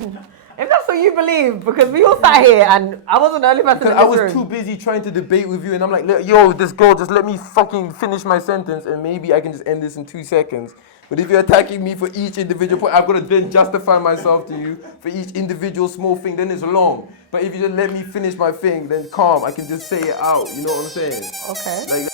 If that's what you believe, because we all sat here and I wasn't the only person in this I was room. too busy trying to debate with you, and I'm like, yo, this girl, just let me fucking finish my sentence, and maybe I can just end this in 2 seconds. But if you're attacking me for each individual point, I've got to then justify myself to you for each individual small thing, then it's long. But if you just let me finish my thing, then calm, I can just say it out, you know what I'm saying? Okay. Like,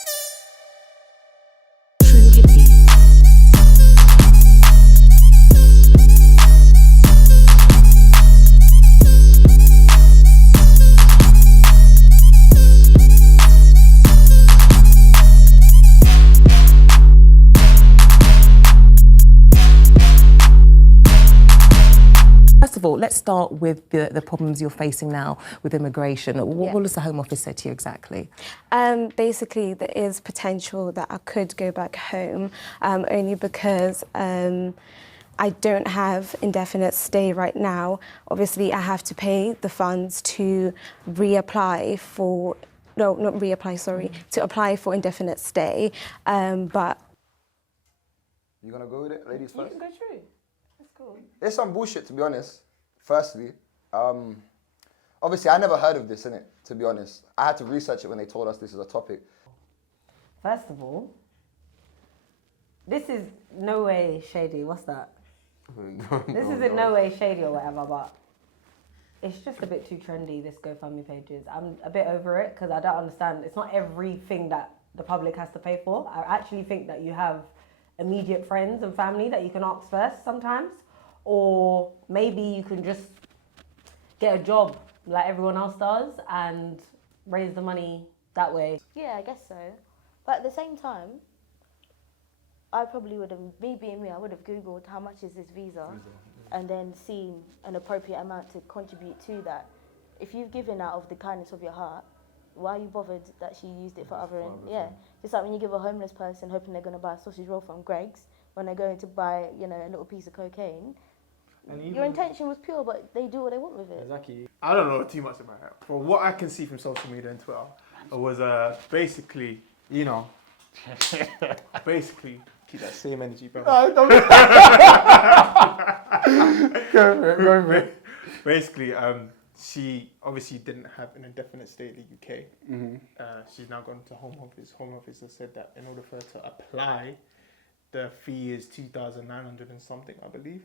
First of all, let's start with the problems you're facing now with immigration. What does the Home Office say to you exactly? Basically, there is potential that I could go back home, only because I don't have indefinite stay right now. Obviously, I have to pay the funds to reapply for, no, not reapply, sorry, to apply for indefinite stay, but... You gonna go with it, ladies first? You can go through. That's cool. It's some bullshit, to be honest. Firstly, obviously, I never heard of this, innit, to be honest. I had to research it when they told us this is a topic. First of all, this is no way shady. What's that? This is in no way shady or whatever, but it's just a bit too trendy, this GoFundMe pages. I'm a bit over it because I don't understand. It's not everything that the public has to pay for. I actually think that you have immediate friends and family that you can ask first sometimes, or maybe you can just get a job like everyone else does and raise the money that way. Yeah, I guess so. But at the same time, I probably would have, me being me, I would have Googled how much is this visa and then seen an appropriate amount to contribute to that. If you've given out of the kindness of your heart, why are you bothered that she used it for other... Yeah, just like when you give a homeless person hoping they're going to buy a sausage roll from Greg's, when they're going to buy, you know, a little piece of cocaine, your intention was pure, but they do what they want with it. Exactly. I don't know too much about it. From what I can see from social media and Twitter, it was basically, you know, basically, keep that same energy, bro. Go for it. Basically, she obviously didn't have an indefinite stay in the UK. Mm-hmm. She's now gone to Home Office. Home Office has said that in order for her to apply, the fee is 2,900 and something, I believe.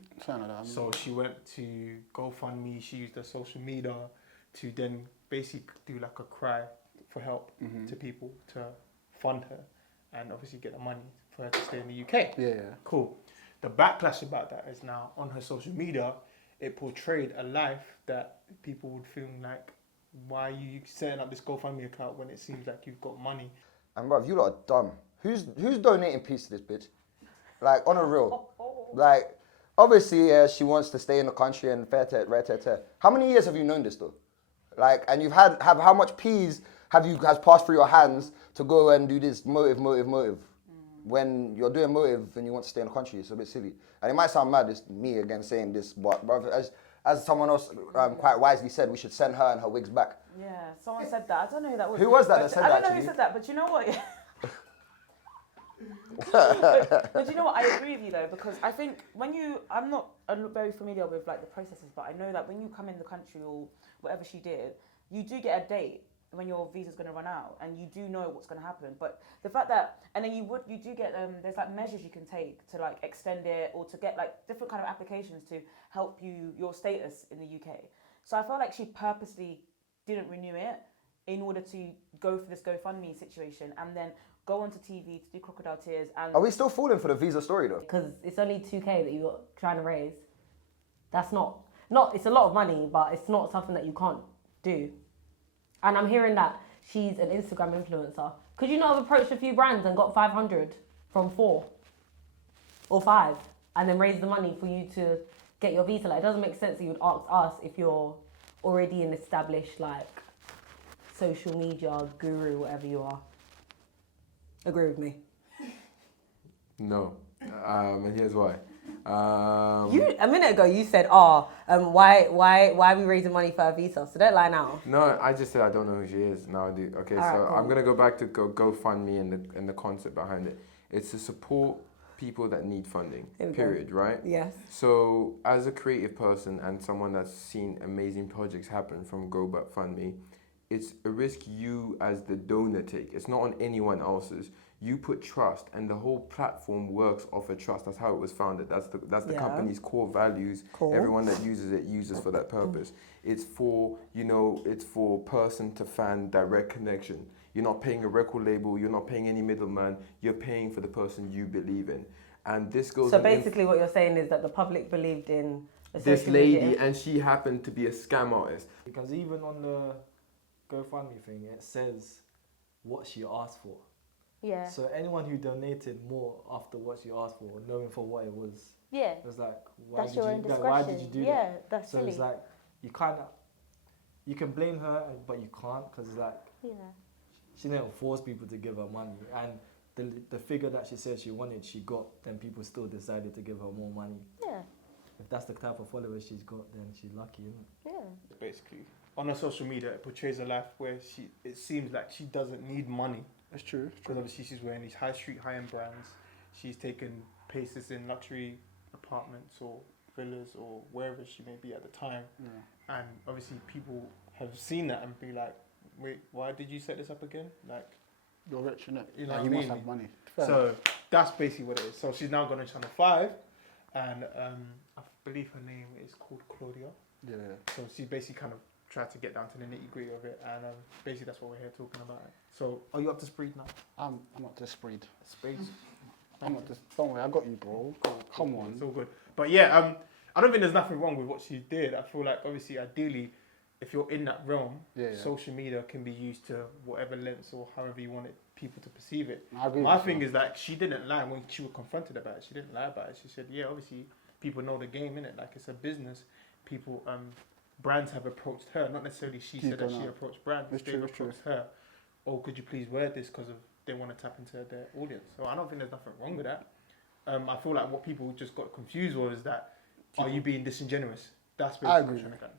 So she went to GoFundMe. She used her social media to then basically do like a cry for help to people to fund her and obviously get the money for her to stay in the UK. Yeah. Cool. The backlash about that is now on her social media, it portrayed a life that people would feel like, why are you setting up this GoFundMe account when it seems like you've got money? And bruv, you lot are dumb. Who's donating peace to this bitch? Like, on a real. Like, obviously, she wants to stay in the country and fair. How many years have you known this though? Like, and you've have how much peas has passed through your hands to go and do this motive? When you're doing motive and you want to stay in the country, it's a bit silly. And it might sound mad, it's me again saying this, but bruv, as someone else quite wisely said, we should send her and her wigs back. Yeah, someone said that. I don't know who that was. Who was that said that? I don't know who said that, but you know what? but you know what? I agree with you though, because I think I'm not very familiar with like the processes, but I know that when you come in the country or whatever she did, you do get a date when your visa's going to run out, and you do know what's going to happen. But the fact that, and then you do get there's like measures you can take to like extend it or to get like different kind of applications to help your status in the UK. So I felt like she purposely didn't renew it in order to go for this GoFundMe situation and then go onto TV to do crocodile tears. And are we still falling for the visa story though? Because it's only 2K that you're trying to raise. That's not, it's a lot of money, but it's not something that you can't do. And I'm hearing that she's an Instagram influencer. Could you not have approached a few brands and got 500 from 4 or 5 and then raised the money for you to get your visa? Like, it doesn't make sense that you would ask us if you're already an established like social media guru, whatever you are. Agree with me? no. And here's why. You a minute ago you said, why are we raising money for her visa? So don't lie now. No, I just said I don't know who she is. Now I do. Okay, All right, cool. I'm gonna go back to GoFundMe and the concept behind it. It's to support people that need funding, Here we go. period, right? Yes. So as a creative person and someone that's seen amazing projects happen from GUAP Fund Me, it's a risk you as the donor take. It's not on anyone else's. You put trust, and the whole platform works off of trust. That's how it was founded. That's the Yeah. company's core values. Cool. Everyone that uses it uses for that purpose. It's for, it's for person to fan direct connection. You're not paying a record label. You're not paying any middleman. You're paying for the person you believe in. And this goes. So basically, what you're saying is that the public believed in a this social lady, media. and she happened to be a scam artist. Because even on the GoFundMe thing, it says what she asked for. Yeah. So anyone who donated more after what she asked for, knowing for what it was, Yeah. it was like, why That's did your you? own Like, why discretion. did you do Yeah, that? that's So silly. it's like you can blame her, but you can't, because it's like Yeah. she didn't force people to give her money, and the figure that she said she wanted, she got. Then people still decided to give her more money. Yeah. If that's the type of followers she's got, then she's lucky, isn't it? Yeah. Basically, on her social media, it portrays a life where it seems like she doesn't need money. That's true. Because obviously she's wearing these high street, high-end brands. She's taken places in luxury apartments or villas or wherever she may be at the time. Yeah. And obviously people have seen that and be like, wait, why did you set this up again? Like, You're rich, innit? You know Like, what you I must mean? have money. Fair so enough. that's basically what it is. So she's now gone on Channel 5 and I believe her name is called Claudia. Yeah. So she basically kind of tried to get down to the nitty gritty of it, and basically that's what we're here talking about. So, are you up to speed now? I'm not this breed. Speed. I'm not this. Don't worry, I got you, bro. Come on. It's all good. But yeah, I don't think there's nothing wrong with what she did. I feel like obviously, ideally, if you're in that realm, Yeah, yeah. social media can be used to whatever lengths or however you want people to perceive it. I agree My with thing you. is that she didn't lie when she was confronted about it. She didn't lie about it. She said, yeah, obviously people know the game, innit? Like it's a business. People, brands have approached her. Not necessarily she She's said that gone she out. approached brands. It's They've true, it's true. approached her. Oh, could you please wear this because of they want to tap into their audience. So I don't think there's nothing wrong with that. I feel like what people just got confused with is that, are you being disingenuous? That's basically I what agree. I'm trying to get.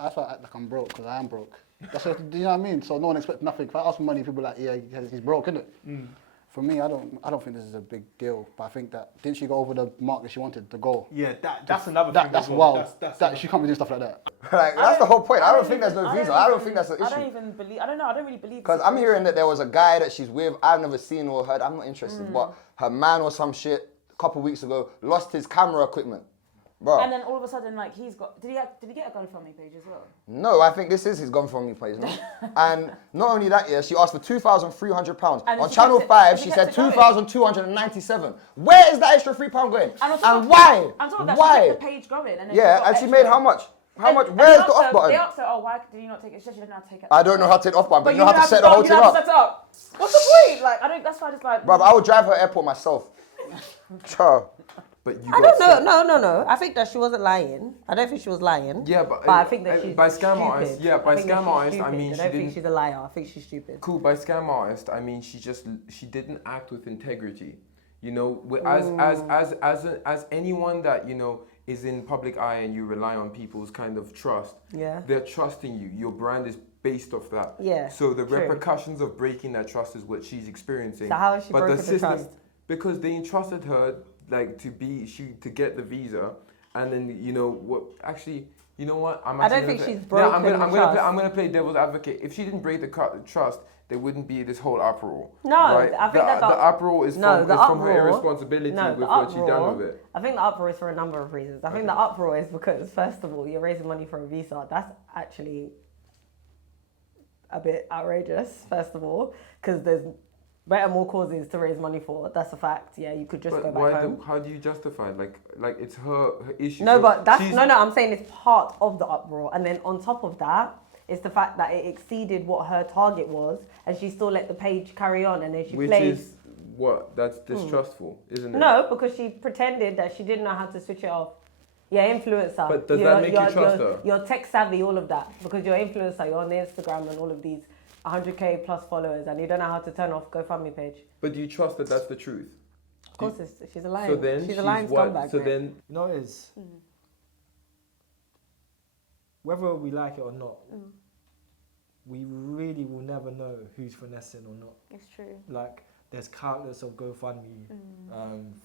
That's why I act like I'm broke, because I am broke. That's what, do you know what I mean? So no one expects nothing. If I ask for money, people are like, yeah, he's broke, isn't it? For me, I don't think this is a big deal. But I think that, didn't she go over the mark that she wanted, the goal? Yeah, that's another thing. That's as well. wild. That's She can't be doing stuff like that. Like, that's the whole point. I don't think there's no visa. I don't think that's the I don't issue. even believe. I don't know. I don't really believe. Because I'm hearing that there was a guy that she's with. I've never seen or heard. I'm not interested. But her man or some shit a couple weeks ago lost his camera equipment. Bro. And then all of a sudden, like he's got. Did he get a GoFundMe page as well? No, I think this is his gone from me page, no? And not only that, yeah, she asked for £2,300. And On she Channel kept it- 5, and she she said kept it going. £2,297. Where is that extra £3 going? And on top And of- why? On top of that, Why? she kept the page going. And then Yeah, got and she extra. made how much? How much? And Where's they the asked off her- button? They asked her, oh, why did you not take it? She said she didn't know how to take it. I don't know how to take the off button, but you know how to have set the whole you thing know how to up. set it up. What's the point? Like, I don't. That's why I just like. Bruv, I would drive her airport myself. Ciao. But you I got don't know. No. I think that she wasn't lying. I don't think she was lying. Yeah, but I think that she's by scam stupid. artist, yeah, by I think that scam she's artist, I stupid. mean I she don't think didn't. she's a liar. I think she's stupid. Cool, by scam artist, I mean she didn't act with integrity. You know, as anyone that is in public eye and you rely on people's kind of trust. Yeah. They're trusting you. Your brand is based off that. Yeah, So the true. repercussions of breaking that trust is what she's experiencing. So how has she but broken the the system, trust? because they entrusted her like to get the visa, and then what? Actually, you know what? I don't think she's broken I'm the trust. gonna play devil's advocate. If she didn't break the trust, there wouldn't be this whole uproar. No, right? I think that the uproar is from her irresponsibility with what she done with it. I think the uproar is for a number of reasons. I think the uproar is because, first of all, you're raising money for a visa. That's actually a bit outrageous, first of all, because there's better, more causes to raise money for. That's a fact. Yeah, you could just go back home. How do you justify it? Like it's her issue. No, So but that's she's- no. I'm saying it's part of the uproar, and then on top of that, it's the fact that it exceeded what her target was, and she still let the page carry on, and then she Which played. is what? That's distrustful, isn't it? No, because she pretended that she didn't know how to switch it off. Yeah, influencer. But does that make you trust her? You're tech savvy, all of that, because you're influencer. You're on the Instagram and all of these 100k plus followers, and you don't know how to turn off GoFundMe page. But do you trust that that's the truth? Of course, she's a liar. So then she's a lying scumbag. So mate. then You know what it is? Whether we like it or not, we really will never know who's finessing or not. It's true. Like, There's countless of GoFundMe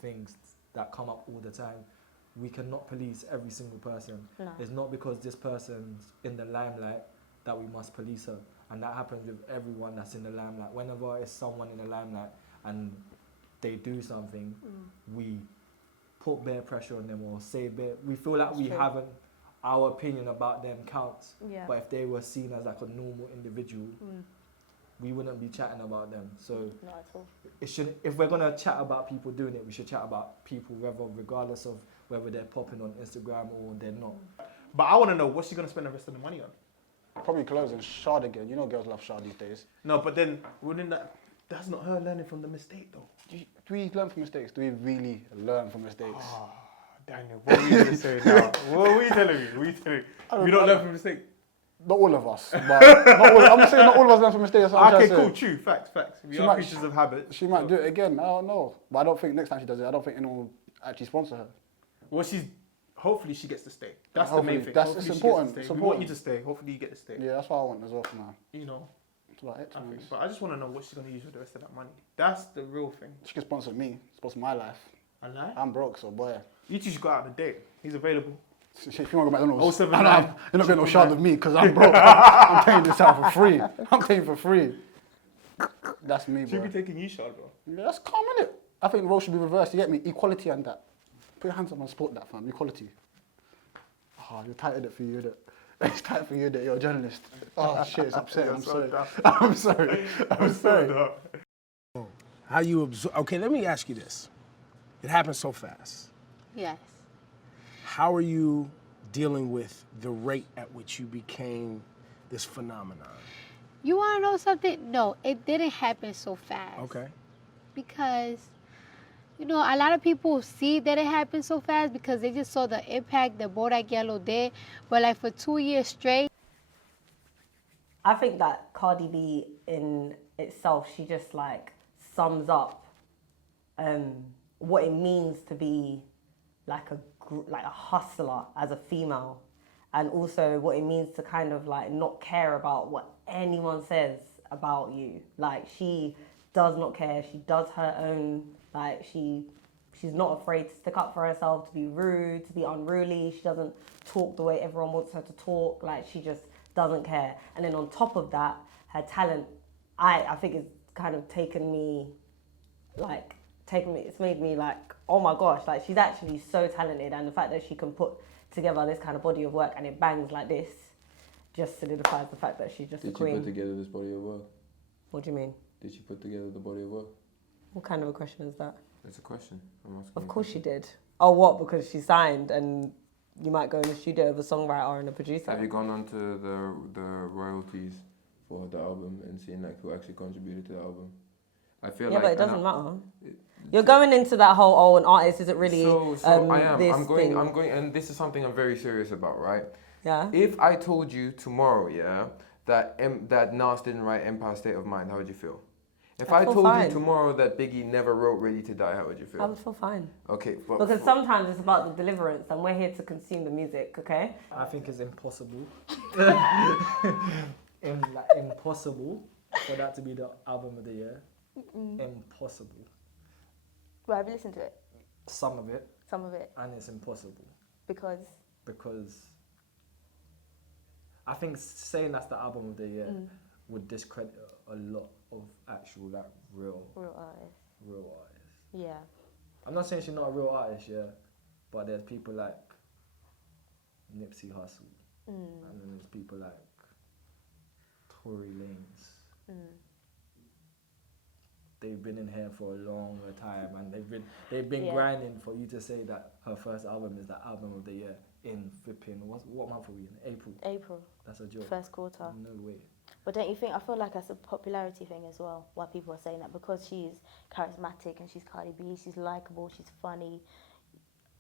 things that come up all the time. We cannot police every single person. No. It's not because this person's in the limelight that we must police her. And that happens with everyone that's in the limelight. Whenever it's someone in the limelight and they do something, we put bare pressure on them or say bare. We feel like we haven't, our opinion about them counts. Yeah. But if they were seen as like a normal individual, we wouldn't be chatting about them. So Not at all. it should. If we're gonna chat about people doing it, we should chat about people, regardless of whether they're popping on Instagram or they're not. But I want to know, what's she going to spend the rest of the money on? Probably clothes and shard again. You know girls love shard these days. No, but then wouldn't that's not her learning from the mistake though. Do we learn from mistakes? Do we really learn from mistakes? Daniel, what were you going to say now? What were you telling me? We don't learn from mistakes. Not all of us, but not all, I'm saying not all of us learn from mistakes. That's what I'm Okay, trying to cool, say. true, facts. We She are might- creatures of habit. She might do it again. I don't know, but I don't think next time she does it, I don't think anyone will actually sponsor her. Well, hopefully she gets to stay. That's the Hopefully, main thing. that's- Hopefully it's she important, Gets to stay. it's We want you important. to stay. Hopefully you get to stay. Yeah, that's what I want as well for now. You know, That's about it. to I be think. honest. But I just want to know what she's going to use with the rest of that money. That's the real thing. She can sponsor me, sponsor my life. I lie. I'm broke, so boy. You two should go out on a date. He's available. If you want to go McDonald's, 079 you're not getting no shard with me because I'm broke. I'm paying this out for free. I'm paying for free. That's me, She'll bro. be taking you, Shard, bro. Yeah, that's calm, innit? I think the role should be reversed. You get me? Equality and that. Put your hands up and support that, fam. Equality. Oh, you're tight in it for you, innit? It's tight for you, innit? You're a journalist. Oh, shit, it's upsetting. I'm sorry. I'm sorry. I'm sorry. How you absorb? Okay, let me ask you this. It happened so fast. Yes. How are you dealing with the rate at which you became this phenomenon? You want to know something? No, it didn't happen so fast. Okay. Because, you know, a lot of people see that it happened so fast because they just saw the impact that Bodak Yellow did. But like for 2 years straight. I think that Cardi B in itself, she just like sums up what it means to be like a hustler as a female, and also what it means to kind of like not care about what anyone says about you. Like she does not care. She does her own. Like she's not afraid to stick up for herself, to be rude, to be unruly. She doesn't talk the way everyone wants her to talk. Like she just doesn't care. And then on top of that, her talent, I think it's kind of it's made me like, oh my gosh, like she's actually so talented, and the fact that she can put together this kind of body of work and it bangs like this just solidifies the fact that she's just a queen. Did she put together this body of work? What do you mean? Did she put together the body of work? What kind of a question is that? That's a question. I'm asking Of you a course she question. did. Oh, what? Because she signed and you might go in the studio with a songwriter and a producer. Have you gone on to the royalties for the album and seen like who actually contributed to the album? I feel Yeah, like but it doesn't matter. You're going into that whole, an artist isn't really I am. this I'm going, thing. and this is something I'm very serious about, right? Yeah. If I told you tomorrow, yeah, that Nas didn't write Empire State of Mind, how would you feel? If I feel told fine. you tomorrow that Biggie never wrote Ready to Die, how would you feel? I would feel fine. Okay, but Because sometimes it's about the deliverance and we're here to consume the music, okay? I think it's impossible. Impossible for that to be the album of the year. Impossible. Well, have you listened to it? Some of it, Some of it? and it's impossible Because because I think saying that's the album of the year would discredit a lot of actual like real artists. Yeah. I'm not saying she's not a real artist, yeah, but there's people like Nipsey Hussle, and then there's people like Tory Lanez. They've been in here for a longer time, and they've been grinding for you to say that her first album is the album of the year in flipping what month are we in? April. That's a joke. First quarter. No way. But don't you think, I feel like that's a popularity thing as well, why people are saying that, because she's charismatic and she's Cardi B, she's likeable, she's funny.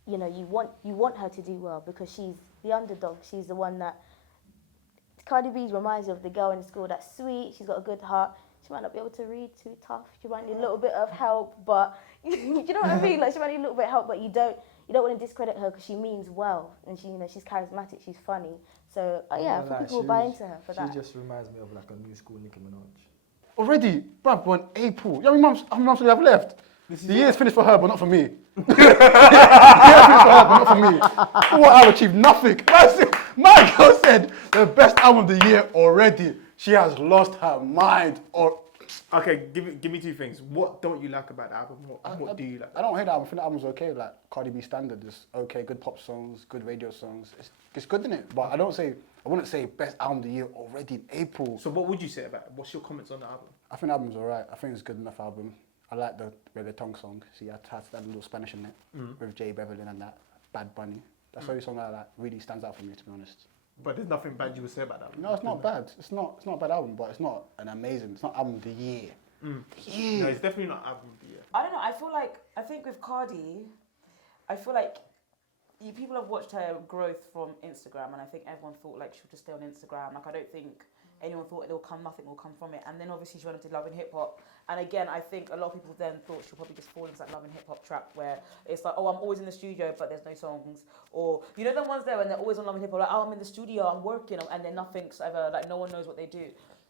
You know, you want her to do well because she's the underdog. She's the one that, Cardi B reminds you of the girl in school that's sweet, she's got a good heart. She might not be able to read too tough. She might need a little bit of help, but you know what I mean? Like she might need a little bit of help, but you don't want to discredit her because she means well, and she's charismatic, she's funny. So I think people will buy into her for that. She just reminds me of like a new school Nicki Minaj. Already, bruv, we're in April. You know how many months do we have left? The year's finished for her, but not for me. The year's finished for her, but not for me. For what I've achieved, nothing. My girl said the best album of the year already. She has lost her mind. Okay, give me two things. What don't you like about the album? What do you like? I don't hate the album. I think the album's okay. Like Cardi B standard is okay. Good pop songs, good radio songs. It's good, isn't it? But I wouldn't say best album of the year already in April. So what would you say about it? What's your comments on the album? I think the album's alright. I think it's a good enough album. I like the reggaeton song. See, I had that little Spanish in it with Jay Beverly and that Bad Bunny. That's the only song that really stands out for me, to be honest. But there's nothing bad you would say about that album. No, it's not bad. It's not a bad album, but it's not an amazing. It's not album of the year. No, it's definitely not album of the year. I don't know. I think with Cardi, I feel like people have watched her growth from Instagram, and I think everyone thought like she'll just stay on Instagram. Like I don't think anyone thought nothing will come from it. And then obviously she went into Love and Hip Hop, and again I think a lot of people then thought she'll probably just fall into that Love and Hip Hop trap where it's like, oh, I'm always in the studio but there's no songs, or you know the ones there when they're always on Love and Hip Hop, like, oh, I'm in the studio, I'm working, and then nothing's ever, like no one knows what they do.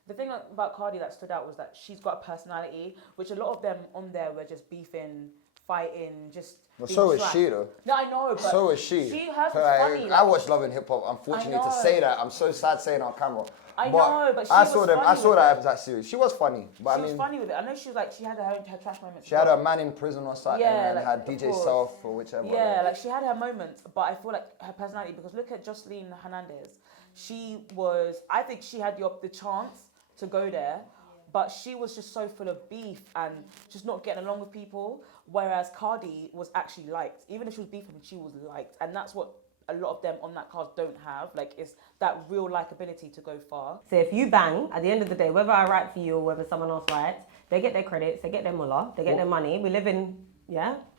The thing about Cardi that stood out was that she's got a personality, which a lot of them on there were just beefing, fighting, just. But so is she though. No, I know, but so is she. Hers was funny. I watch Love and Hip Hop. Unfortunately, to say that, I'm so sad saying it on camera. I know, but she I was saw them. funny I saw with that it. episode series. She was funny, but She was funny with it. I know she was like, she had her trash moments. She had a man in prison or something, Yeah, and like, had of DJ course. Self or whichever. Yeah, like she had her moments, but I feel like her personality, because look at Jocelyn Hernandez. I think she had the chance to go there, but she was just so full of beef and just not getting along with people. Whereas Cardi was actually liked. Even if she was beefing, she was liked. And that's what a lot of them on that cast don't have. Like, it's that real likability to go far. So if you bang, at the end of the day, whether I write for you or whether someone else writes, they get their credits, they get their mullah, they get their money. We live in,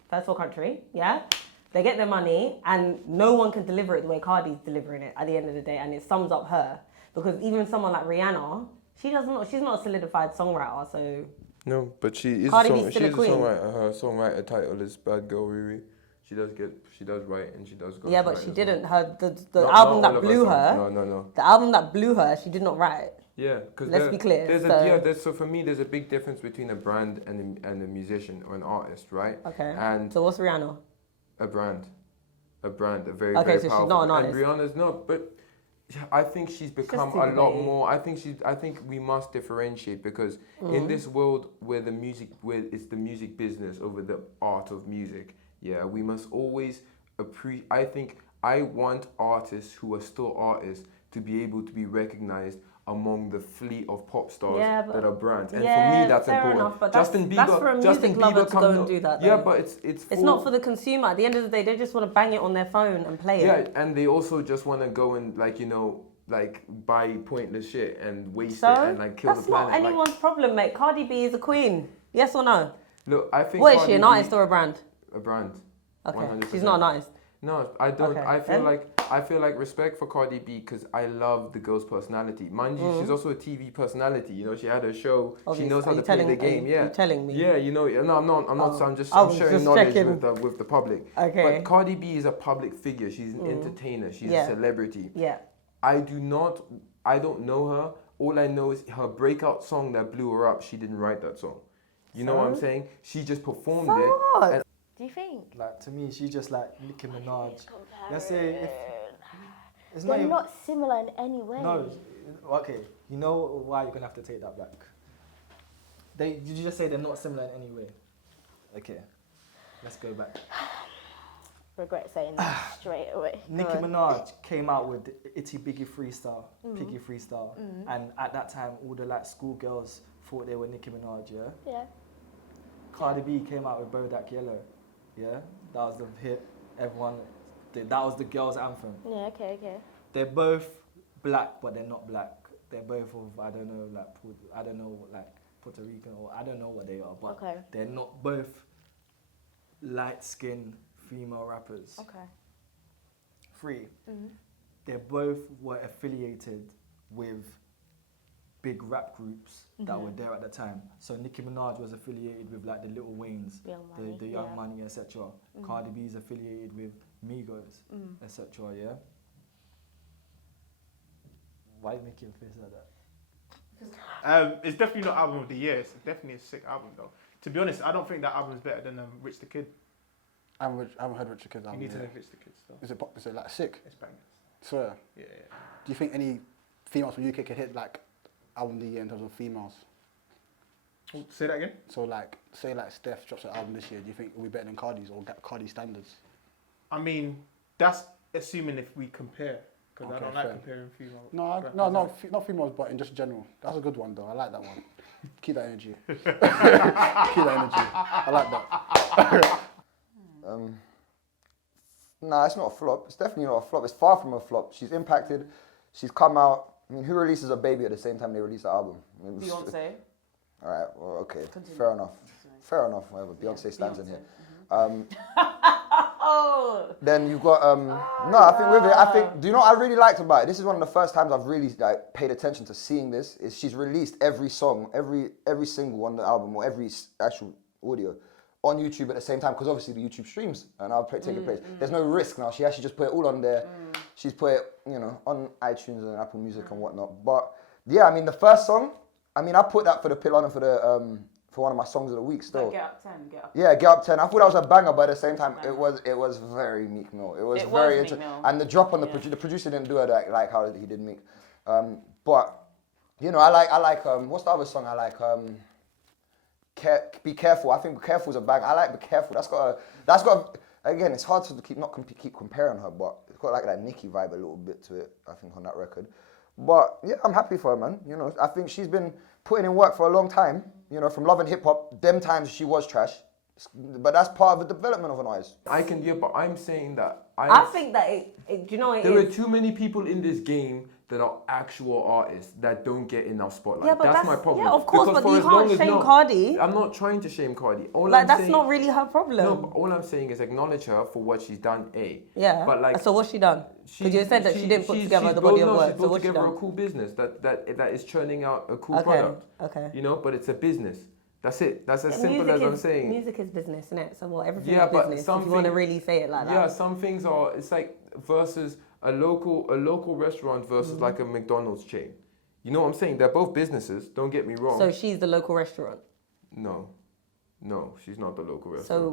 first world country, They get their money and no one can deliver it the way Cardi's delivering it at the end of the day, and it sums up her. Because even someone like Rihanna, she's not a solidified songwriter, so... No, but she is Cardi a B's still a queen. songwriter. Her songwriter title is Bad Girl Riri. She does write and she does go. Yeah, but she didn't. The album that blew her. No. The album that blew her, she did not write. Yeah, because let's be clear. So for me, there's a big difference between a brand and a musician or an artist, right? Okay. And so what's Rihanna? A brand, a very okay, very so powerful. She's not an artist. And Rihanna's not, but I think she's become a lot more. I think we must differentiate, because in this world where it's the music business over the art of music. Yeah, we must always I think I want artists who are still artists to be able to be recognized among the fleet of pop stars that are brands, and for me that's important. Enough, but Justin Bieber, that's for a music lover to go and do that. Though. Yeah, but it's not for the consumer. At the end of the day, they just want to bang it on their phone and play it. Yeah, and they also just want to go and buy pointless shit and waste it and kill the planet. That's not anyone's problem, mate. Cardi B is a queen. Yes or no? Look, I think. What is she, an artist or a brand? A brand. Okay, 100%. she's not an artist. No, I don't. Okay. I feel like respect for Cardi B, because I love the girl's personality. Mind you, she's also a TV personality. You know, she had a show. Obviously. She knows how to play the game. Yeah. Are you telling me? Yeah, you know. No, I'm not. I'm not. I'm sharing knowledge with the public. Okay. But Cardi B is a public figure. She's an entertainer. She's a celebrity. Yeah. I don't know her. All I know is her breakout song that blew her up. She didn't write that song. You know what I'm saying? She just performed it. What? Do you think? Like, to me, she's just like Nicki Minaj. Let's say if it's They're not similar in any way. No, okay. You know why you're gonna have to take that back. Did you just say they're not similar in any way? Okay, let's go back. Regret saying that straight away. Nicki Minaj came out with the Itty Biggie freestyle, Piggy freestyle, and at that time, all the schoolgirls thought they were Nicki Minaj. Yeah. Cardi B came out with Bodak Yellow. Yeah, that was the hit. Everyone, that was the girls' anthem. Yeah, okay. They're both black, but they're not black. They're both of Puerto Rican, or I don't know what they are, but they're not both light-skinned female rappers. Okay. 3. They both were affiliated with big rap groups that were there at the time. So Nicki Minaj was affiliated with the Lil Waynes, the Young Money, etc. Cardi B is affiliated with Migos, etc. Yeah. Why are you making a face like that? It's definitely not album of the year. It's definitely a sick album though. To be honest, I don't think that album is better than Rich the Kid. I haven't heard Richard Kid's album. You need to yet. know Rich the Kid stuff. Is it like sick? It's bangers. Swear. Yeah. Do you think any females from UK could hit like album of the year in terms of females? Say that again. So like, say like Steph drops an album this year. Do you think it'll be better than Cardi's or Cardi standards? I mean, that's assuming if we compare, because I Okay, don't like fair. comparing female. Not females, but in just general. That's a good one though. I like that one. Keep that energy. Keep that energy. I like that. Nah, it's not a flop. It's definitely not a flop. It's far from a flop. She's impacted. She's come out. I mean, who releases a baby at the same time they release an album? I mean, Beyonce. All right. Well, okay. Continue. Fair enough. Fair enough. Whatever. Beyonce stands in here. Then you've got no. I think with it. Do you know what I really liked about it? This is one of the first times I've really like paid attention to seeing this. Is she's released every song, every single on the album or every actual audio on YouTube at the same time, because obviously the YouTube streams and I'll take it place. There's no risk now. She actually just put it all on there. She's put it, on iTunes and Apple Music and whatnot. But yeah, I mean the first song, I mean I put that for the pill on and for the for one of my songs of the week still. Like Get Up 10, Get Up. Yeah, Get Up 10. I thought that was a banger, but at the same time, it was very Meek Mill. It was very interesting. And the drop on the producer didn't do it like how he did Meek. But I like what's the other song I like? Be Careful. I think Be Careful is a bang. I like Be Careful. That's got again, it's hard to keep comparing her, but it's got like that Nicki vibe a little bit to it, I think, on that record. But yeah, I'm happy for her, man. I think she's been putting in work for a long time. From Love and Hip Hop, them times she was trash. But that's part of the development of an artist. But I'm saying that I think that there are too many people in this game that are actual artists that don't get enough spotlight. Yeah, but that's my problem. Yeah, of course, because but you can't shame Cardi. I'm not trying to shame Cardi. That's not really her problem. No, but all I'm saying is acknowledge her for what she's done. Yeah. But so what's she done? Because you said that she didn't put together the body of work. She's put together a cool business that is churning out a cool product. Okay. But it's a business. That's it. That's as simple as I'm saying. Music is business, isn't it? So everything is business. If you want to really say it like that. Yeah, some things are. It's like versus a local restaurant versus like a McDonald's chain. You know what I'm saying? They're both businesses. Don't get me wrong. So she's the local restaurant. No, she's not the local restaurant. So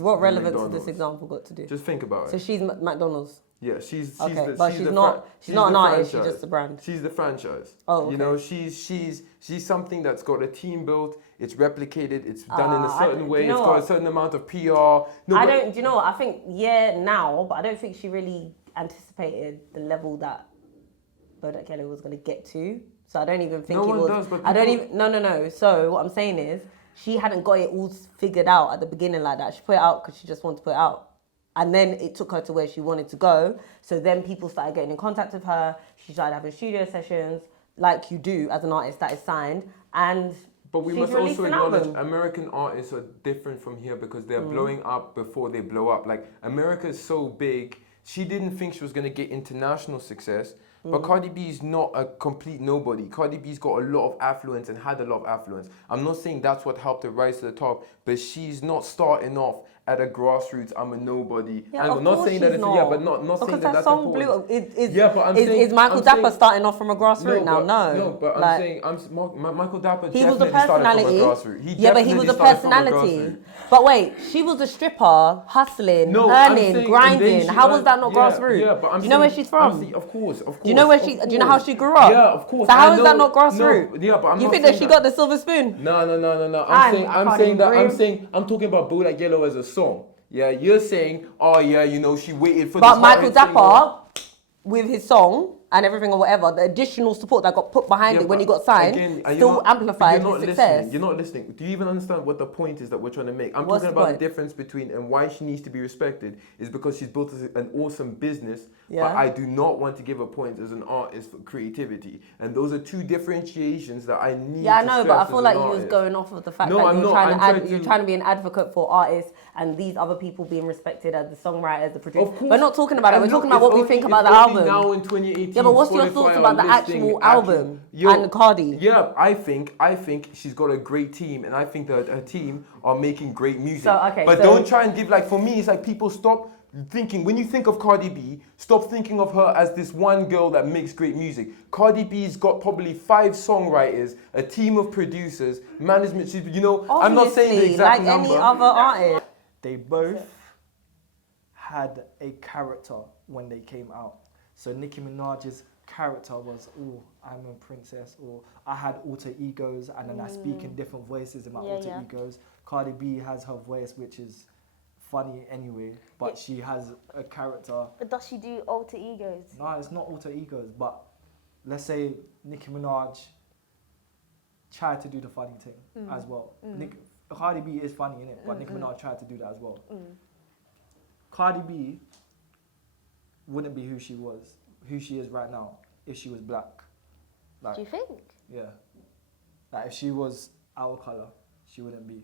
what relevance has this example got to do? Just think about it. So she's McDonald's. Yeah, she's okay, but she's not an artist. She's just a brand. She's the franchise. Oh, okay. She's something that's got a team built. It's replicated. It's done in a certain way. It's got a certain amount of PR. Do you know what? I think now, but I don't think she really anticipated the level that Bodak Yellow was going to get to. So I don't even think no it one was. Does, but I don't even. No. So what I'm saying is, she hadn't got it all figured out at the beginning like that. She put it out because she just wanted to put it out. And then it took her to where she wanted to go. So then people started getting in contact with her. She started having studio sessions, like you do as an artist that is signed. But we must also acknowledge American artists are different from here because they're blowing up before they blow up. Like, America is so big. She didn't think she was going to get international success. But Cardi B is not a complete nobody. Cardi B's got a lot of affluence and had a lot of affluence. I'm not saying that's what helped her rise to the top, but she's not starting off at a grassroots, I'm a nobody. Yeah, and I'm not saying that it's but not saying that that's important. Is Michael Dapper starting off from a grassroots now? No, but I'm saying Michael Dapper he was definitely started from a grassroots. But he was a personality. But wait, she was a stripper, hustling, earning, grinding. How was that not grassroots? Yeah, but do you know where she's from? Of course. Do you know where she? Do you know how she grew up? Yeah, of course. So how is that not grassroots? No, but you think that she got the silver spoon? No. I'm talking about Bodak Yellow as a song. Yeah, you're saying, she waited for. But Michael Dapper, with his song and everything or whatever, the additional support that got put behind it when he got signed still amplified his success. You're not listening. Do you even understand what the point is that we're trying to make? I'm talking about the difference between and why she needs to be respected is because she's built an awesome business. Yeah. But I do not want to give her points as an artist for creativity. And those are two differentiations that I need. Yeah, I know, but I feel like you was going off of the fact that you're trying to be an advocate for artists and these other people being respected as the songwriters, the producers. We're not talking about it. We're talking about what we think about the album. Now in 2018. Yeah, but what's your thoughts about the actual album and Cardi? Yeah, I think she's got a great team, and I think that her team are making great music. So, okay, but don't try and give for me. It's like people stop when you think of Cardi B, stop thinking of her as this one girl that makes great music. Cardi B's got probably 5 songwriters, a team of producers, management. I'm not saying the exact like number. any other artist. They both had a character when they came out. So Nicki Minaj's character was, oh, I'm a princess, or I had alter egos, and then I speak in different voices in my alter egos. Cardi B has her voice, which is funny anyway, but she has a character. But does she do alter egos? No, it's not alter egos, but let's say Nicki Minaj tried to do the funny thing as well. Cardi B is funny, innit? But Nicki Minaj tried to do that as well. Cardi B wouldn't be who she is right now if she was black. Like, Do you think? yeah. Like if she was our color, she wouldn't be.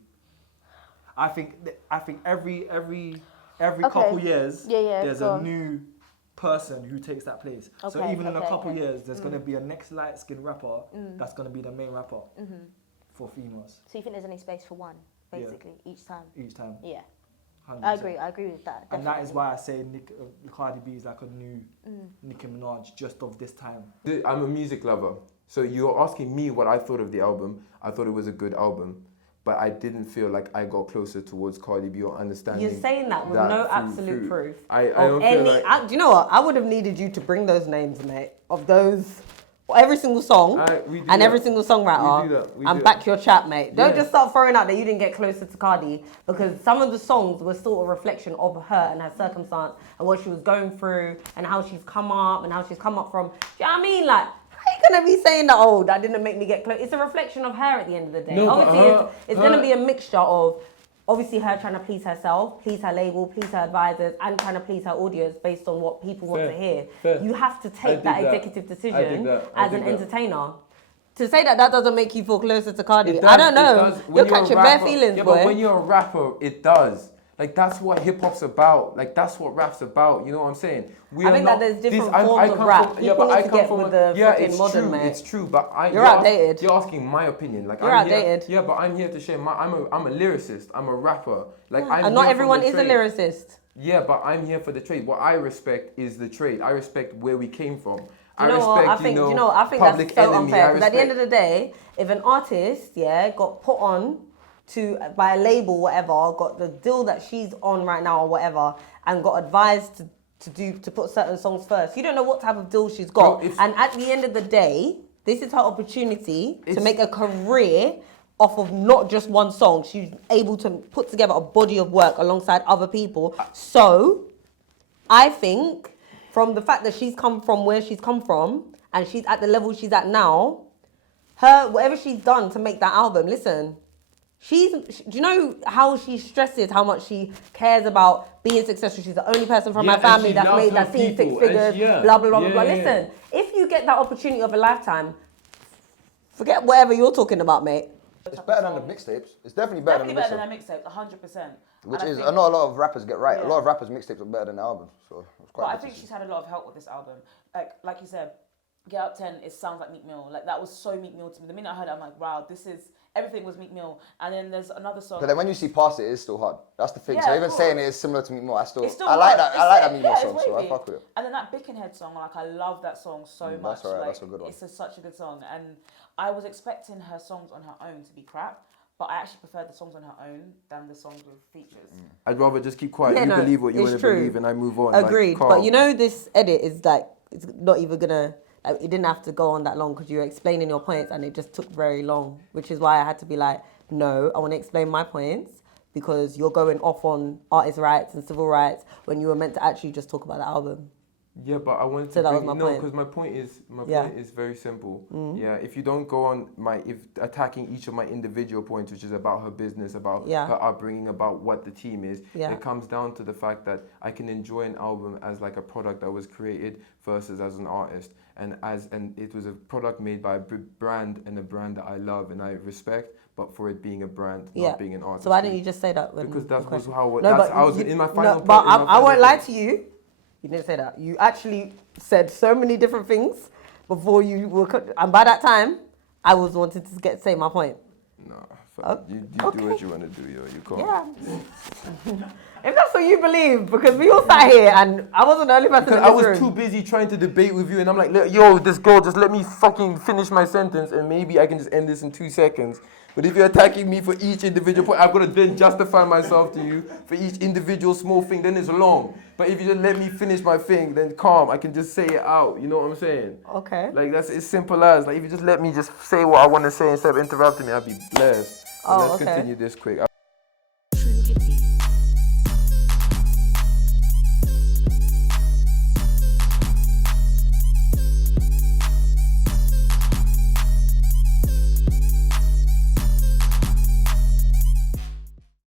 I think every couple years there's a new person who takes that place. So even in a couple years there's gonna be a next light skinned rapper that's gonna be the main rapper for females. So you think there's any space for one, basically, each time? Each time. Yeah. 100%. I agree with that. And that is why I say Cardi B is like a new Nicki Minaj just of this time. I'm a music lover. So you're asking me what I thought of the album. I thought it was a good album. But I didn't feel like I got closer towards Cardi B or understanding. You're saying that with no absolute proof. I don't feel like... do you know what? I would have needed you to bring those names, mate, of those... Every single song and every single songwriter and back your chat, mate. Don't just start throwing out that you didn't get closer to Cardi, because some of the songs were sort of a reflection of her and her circumstance and what she was going through and how she's come up and how she's come up from. Do you know what I mean? Like, how you gonna be saying that? Oh, that didn't make me get close. It's a reflection of her at the end of the day. No, obviously, it's gonna be a mixture of. Obviously, her trying to please herself, please her label, please her advisors, and trying to please her audience based on what people want to hear. You have to take that executive decision as an entertainer. To say that doesn't make you feel closer to Cardi, I don't know. You're catching bare feelings, boy. But when you're a rapper, it does. Like, that's what hip-hop's about. Like, that's what rap's about. You know what I'm saying? I think that there's different forms of rap. People need to get with the freaking modern, mate. It's true, but you're outdated. You're asking my opinion. Like, you're outdated. Yeah, but I'm here to share I'm a lyricist. I'm a rapper. Like, and not everyone is a lyricist. Yeah, but I'm here for the trade. What I respect is the trade. I respect where we came from. I think that's so unfair. Because at the end of the day, if an artist, got put on by a label, whatever, got the deal that she's on right now or whatever, and got advised to put certain songs first. You don't know what type of deal she's got. And at the end of the day, this is her opportunity to make a career off of not just one song. She's able to put together a body of work alongside other people. So I think from the fact that she's come from where she's come from and she's at the level she's at now, whatever she's done to make that album, listen, do you know how she stresses how much she cares about being successful? She's the only person from her family that's seen 6 figures, blah, blah, blah, blah. Listen, if you get that opportunity of a lifetime, forget whatever you're talking about, mate. It's better than the mixtapes. It's definitely better than the mixtapes, 100%. Which is, I know a lot of rappers get right. A lot of rappers' mixtapes are better than the albums. So it's quite. But I think she's had a lot of help with this album. Like you said, Get Up 10, it sounds like Meek Mill. Like, that was so Meek Mill to me. The minute I heard it, I'm like, wow, everything was Meek Mill. And then there's another song. But then when you see past it, it's still hard. That's the thing. Yeah, so even saying it is similar to Meek Mill, I like that. I I like that Meek Mill song, so I fuck with it. And then that Bickenhead song, like, I love that song so much. That's alright. Like, That's a good one. It's such a good song. And I was expecting her songs on her own to be crap, but I actually prefer the songs on her own than the songs with features. I'd rather just keep quiet. You believe what you want to believe, and I move on. Agreed. But you know, this edit is like, it's not even gonna. It didn't have to go on that long because you were explaining your points, and it just took very long, which is why I had to be like, no, I want to explain my points because you're going off on artist rights and civil rights when you were meant to actually just talk about the album. Yeah, but I wanted to because my point is very simple. Yeah, if you don't go on attacking each of my individual points, which is about her business, about her upbringing, about what the team is, it comes down to the fact that I can enjoy an album as like a product that was created versus as an artist, and it was a product made by a brand and a brand that I love and I respect. But for it being a brand, not being an artist. So why didn't you just say that? Because that was how I was in my final. But I won't lie to you. You didn't say that. You actually said so many different things before you were... And by that time, I was wanting to say my point. No, you do what you want to do, yo. You can't. Yeah. If that's what you believe, because we all sat here and I wasn't the only person in Because this I was room. too busy trying to debate with you, and I'm like, yo, this girl, just let me fucking finish my sentence, and maybe I can just end this in 2 seconds. But if you're attacking me for each individual point, I've got to then justify myself to you for each individual small thing, then it's long. But if you just let me finish my thing, then calm, I can just say it out, you know what I'm saying? Okay. Like, that's as simple as, like, if you just let me just say what I want to say instead of interrupting me, I'd be blessed. But let's continue this quick.